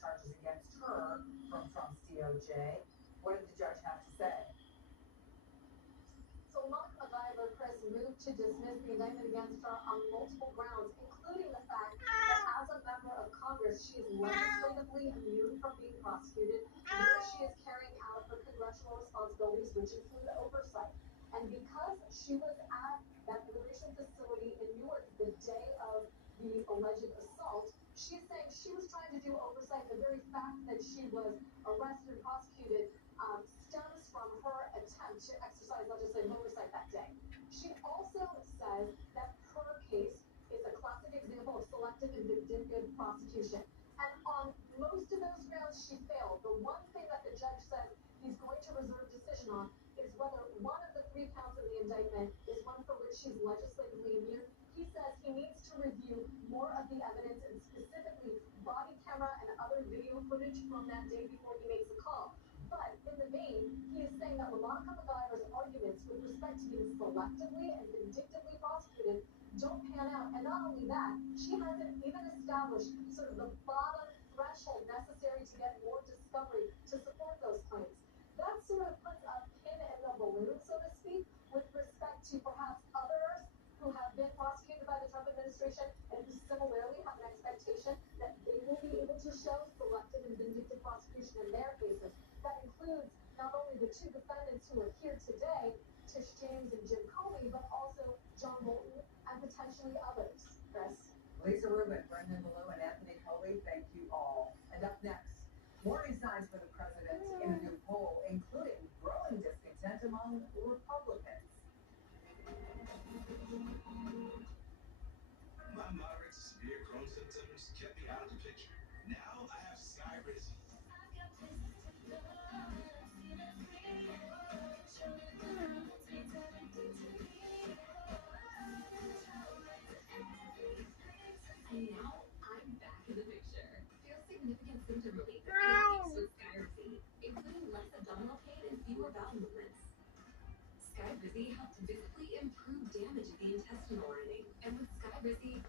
charges against her from Trump's DOJ. What did the judge have to say? So Monica MacGyver, Chris, moved to dismiss the indictment against her on multiple grounds, including the fact that as a member of Congress, she is legislatively immune from being prosecuted because she is carrying out her congressional responsibilities, which include oversight. And because she was at that immigration facility in Newark the day of the alleged assault, she's saying she was trying to do oversight. The very fact that she was arrested and prosecuted stems from her attempt to exercise legislative oversight that day. She also says that her case is a classic example of selective and vindictive prosecution. And on most of those grounds, she failed. The one thing that the judge says he's going to reserve decision on is whether one of the three counts in the indictment is one for which she's legislatively immune. He says he needs to review more of the evidence and specifically body camera and other video footage from that day before he makes a call. But in the main, he is saying that Monica MacGyver's arguments with respect to being selectively and vindictively prosecuted don't pan out. And not only that, she hasn't even established sort of the bottom threshold necessary to get more discovery to support those claims. That sort of puts a pin in the balloon, so to speak, with respect to perhaps others who have been prosecuted by the Trump administration and who similarly have an expectation that they will be able to show selective and vindictive prosecution in their cases. That includes not only the two defendants who are here today, Tish James and Jim Comey, but also John Bolton and potentially others. Chris? Lisa Rubin, Brendan Ballou, and Anthony Coley, thank you all. And up next, warning signs for the president in a new poll, including growing discontent among Republicans. My moderate to severe Crohn's symptoms kept me out of the picture. Now I have Skyrizi. And now I'm back in the picture. Feel significant symptom relief in 2 weeks with Skyrizi, including less abdominal pain and fewer bowel movements. Skyrizi helps visibly improve damage of the intestinal lining, and with Skyrizi,